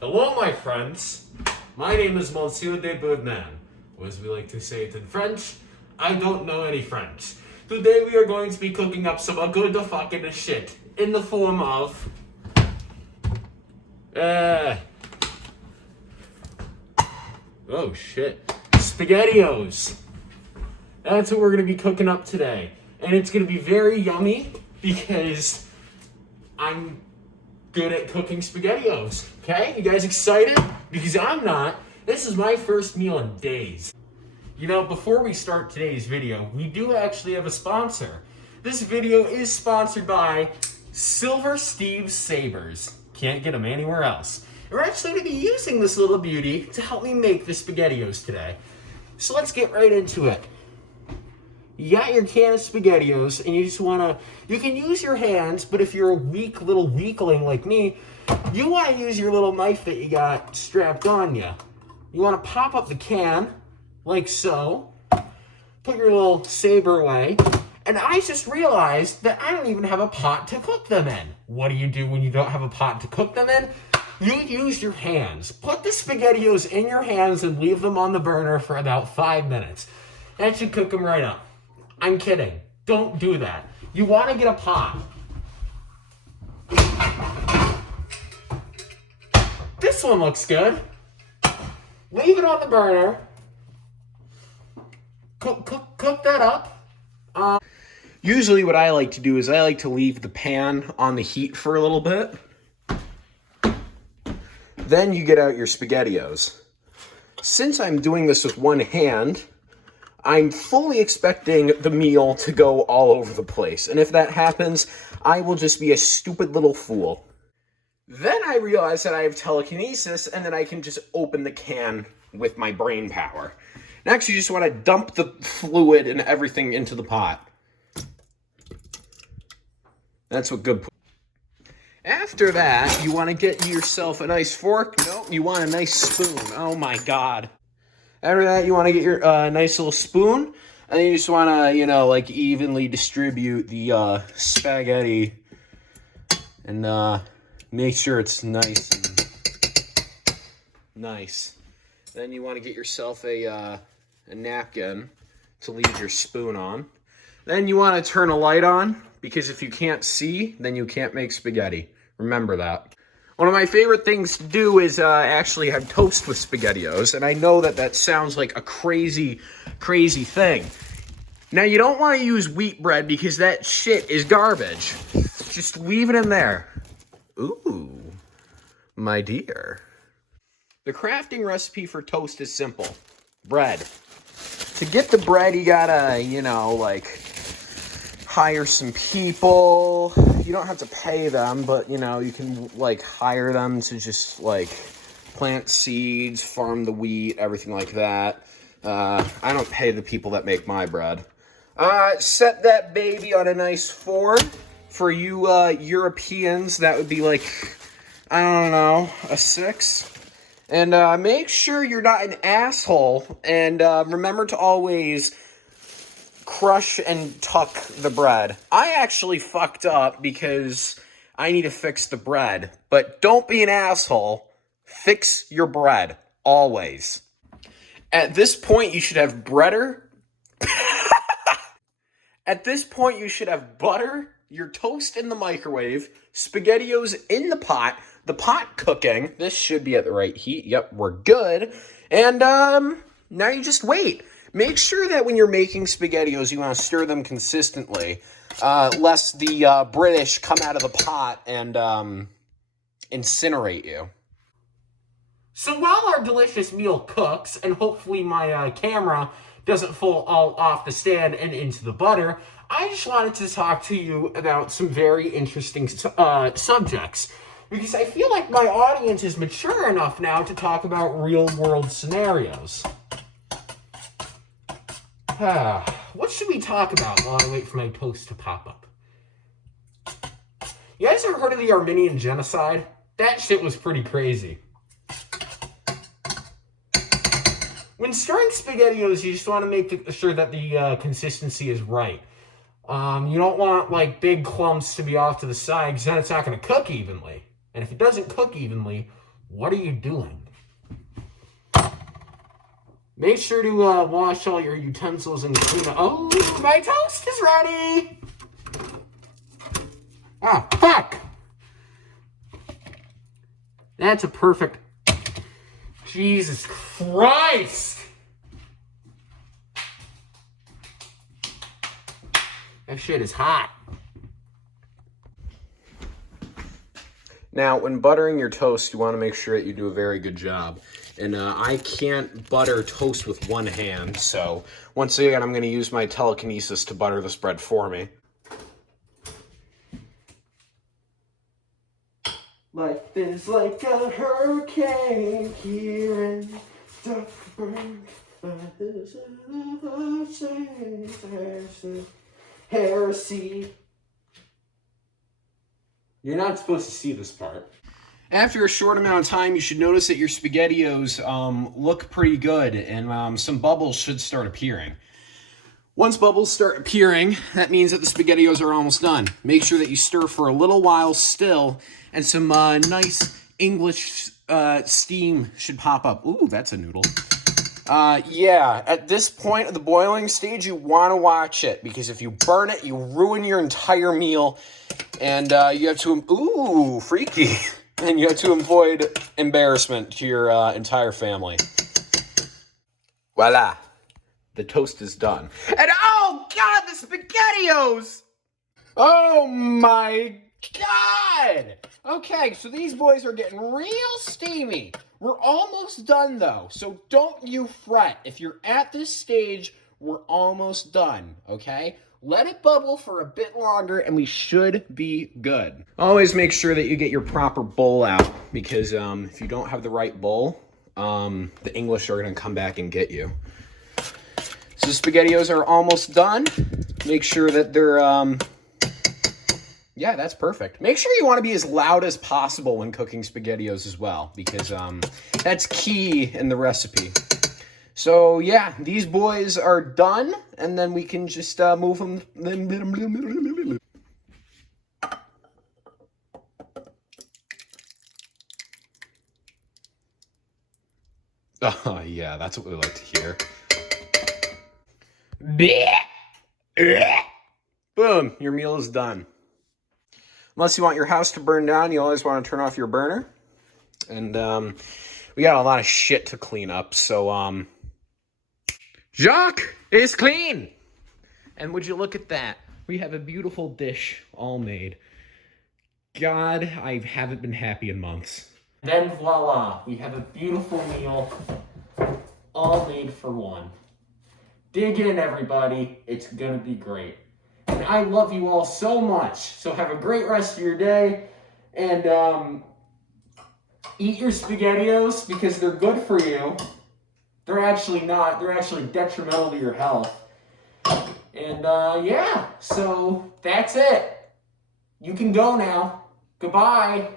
Hello, my friends. My name is Monsieur de Birdman, or as we like to say it in French, I don't know any French. Today we are going to be cooking up some good fucking shit in the form of oh shit, spaghettios. That's what we're gonna be cooking up today, and it's gonna be very yummy because I'm good at cooking spaghettios. Okay, you guys excited? Because I'm not. This is my first meal in days. You know, before we start today's video, we do actually have a sponsor. This video is sponsored by Silver Steve Sabers. Can't get them anywhere else. We're actually going to be using this little beauty to help me make the spaghettios today. So let's get right into it. You got your can of spaghettios, and you just want to, you can use your hands, but if you're a weak little weakling like me, you want to use your little knife that you got strapped on you. You want to pop up the can, like so, put your little saber away, and I just realized that I don't even have a pot to cook them in. What do you do when you don't have a pot to cook them in? You use your hands. Put the spaghettios in your hands and leave them on the burner for about 5 minutes. That should cook them right up. I'm kidding. Don't do that. You want to get a pot. This one looks good. Leave it on the burner. Cook that up. Usually what I like to do is I like to leave the pan on the heat for a little bit. Then you get out your SpaghettiOs. Since I'm doing this with one hand, I'm fully expecting the meal to go all over the place. And if that happens, I will just be a stupid little fool. Then I realize that I have telekinesis and that I can just open the can with my brain power. Next, you just want to dump the fluid and everything into the pot. That's what good. After that, you want to get yourself a nice fork. Nope, you want a nice spoon. Oh my God. After that, you want to get your nice little spoon. And then you just want to, like evenly distribute the spaghetti. And make sure it's nice and nice. Then you want to get yourself a napkin to leave your spoon on. Then you want to turn a light on, because if you can't see, then you can't make spaghetti. Remember that. One of my favorite things to do is actually have toast with SpaghettiOs, and I know that that sounds like a crazy, crazy thing. Now, you don't want to use wheat bread because that shit is garbage. Just leave it in there. Ooh, my dear. The crafting recipe for toast is simple. Bread. To get the bread, you gotta, hire some people. You don't have to pay them, but, you can, hire them to just, plant seeds, farm the wheat, everything like that. I don't pay the people that make my bread. Set that baby on a nice 4. For you Europeans, that would be a 6. And make sure you're not an asshole. And remember to always crush and tuck the bread. I actually fucked up because I need to fix the bread. But don't be an asshole. Fix your bread. Always. At this point, you should have butter. At this point, you should have butter, your toast in the microwave, SpaghettiOs in the pot cooking. This should be at the right heat. Yep, we're good. And now you just wait. Make sure that when you're making SpaghettiOs, you want to stir them consistently, lest the British come out of the pot and incinerate you. So while our delicious meal cooks, and hopefully my camera doesn't fall all off the stand and into the butter, I just wanted to talk to you about some very interesting subjects. Because I feel like my audience is mature enough now to talk about real-world scenarios. What should we talk about while I wait for my toast to pop up? You guys ever heard of the Armenian genocide? That shit was pretty crazy. When stirring SpaghettiOs, you just want to make sure that the consistency is right. You don't want big clumps to be off to the side, because then it's not going to cook evenly. And if it doesn't cook evenly, What are you doing? Make sure to wash all your utensils and clean up. Oh, my toast is ready! Ah, fuck! That's a perfect... Jesus Christ! That shit is hot. Now, when buttering your toast, you want to make sure that you do a very good job. And I can't butter toast with one hand, so once again, I'm going to use my telekinesis to butter this bread for me. Life is like a hurricane here in Duckburg. Heresy. You're not supposed to see this part. After a short amount of time, you should notice that your SpaghettiOs look pretty good, and some bubbles should start appearing. Once bubbles start appearing, that means that the SpaghettiOs are almost done. Make sure that you stir for a little while still, and some nice English steam should pop up. Ooh, that's a noodle. Yeah, at this point of the boiling stage, you want to watch it, because if you burn it, you ruin your entire meal, and you have to... Ooh, freaky. And you have to avoid embarrassment to your entire family. Voila. The toast is done. And oh God, the SpaghettiOs! Oh my God! Okay, so these boys are getting real steamy. We're almost done though, so don't you fret. If you're at this stage, we're almost done, okay? Let it bubble for a bit longer and we should be good. Always make sure that you get your proper bowl out, because if you don't have the right bowl, the English are gonna come back and get you. So the SpaghettiOs are almost done. Make sure that they're, yeah, that's perfect. Make sure you want to be as loud as possible when cooking SpaghettiOs as well, because that's key in the recipe. So yeah, these boys are done, and then we can just move them. Oh yeah, that's what we like to hear. Boom, your meal is done. Unless you want your house to burn down, you always want to turn off your burner. And we got a lot of shit to clean up, so Jacques is clean! And would you look at that? We have a beautiful dish all made. God, I haven't been happy in months. Then voila, we have a beautiful meal all made for one. Dig in, everybody. It's gonna be great. And I love you all so much. So have a great rest of your day. And eat your SpaghettiOs, because they're good for you. They're actually not. They're actually detrimental to your health. And yeah, so that's it. You can go now. Goodbye.